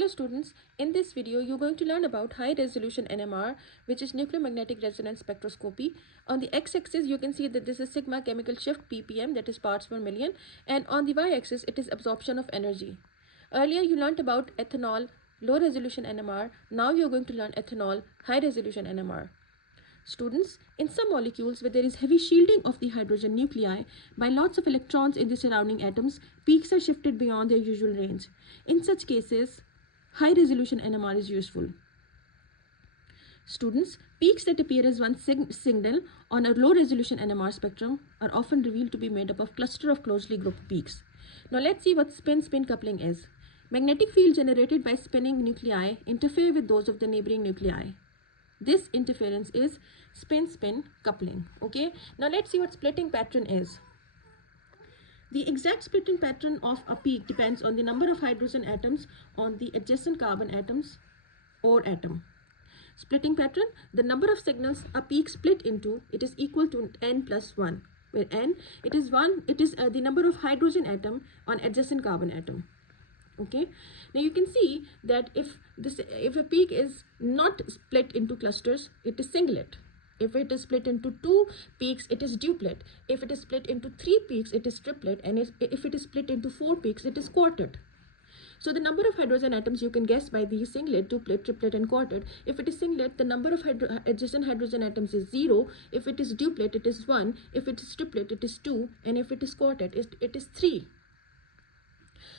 Hello students, in this video you're going to learn about high resolution NMR, which is nuclear magnetic resonance spectroscopy. On the x-axis you can see that this is sigma chemical shift ppm, that is parts per million, and on the y-axis it is absorption of energy. Earlier you learned about ethanol low resolution NMR. Now you're going to learn ethanol high resolution NMR. Students, in some molecules where there is heavy shielding of the hydrogen nuclei by lots of electrons in the surrounding atoms, peaks are shifted beyond their usual range. In such cases, high resolution NMR is useful. Students, peaks that appear as one signal on a low resolution NMR spectrum are often revealed to be made up of cluster of closely grouped peaks. Now let's see what spin-spin coupling is. Magnetic field generated by spinning nuclei interfere with those of the neighboring nuclei. This interference is spin-spin coupling. Okay, now let's see what splitting pattern is. The exact splitting pattern of a peak depends on the number of hydrogen atoms on the adjacent carbon atoms or atom. Splitting pattern, the number of signals a peak split into, it is equal to n plus 1, where n, it is the number of hydrogen atom on adjacent carbon atom. Okay, now you can see that if a peak is not split into clusters, it is singlet. If it is split into 2 peaks, it is duplet. If it is split into 3 peaks, it is triplet. And if it is split into 4 peaks, it is quartet. So the number of hydrogen atoms you can guess by these singlet, duplet, triplet and quartet. If it is singlet, the number of adjacent hydrogen atoms is 0. If it is duplet, it is 1. If it is triplet, it is 2. And if it is quartet, it is 3.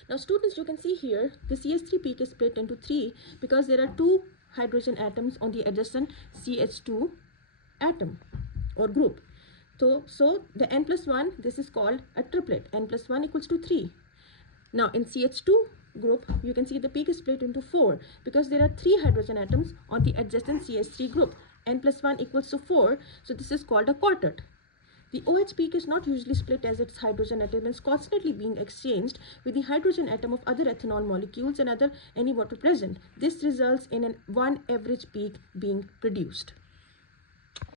Now students, you can see here the CH3 peak is split into 3 because there are 2 hydrogen atoms on the adjacent CH2 atom or group. So the n plus 1, this is called a triplet. N plus 1 equals to 3. Now in CH2 group, you can see the peak is split into 4 because there are 3 hydrogen atoms on the adjacent CH3 group. N plus 1 equals to 4. So this is called a quartet. The OH peak is not usually split as its hydrogen atom is constantly being exchanged with the hydrogen atom of other ethanol molecules and any water present. This results in one average peak being produced.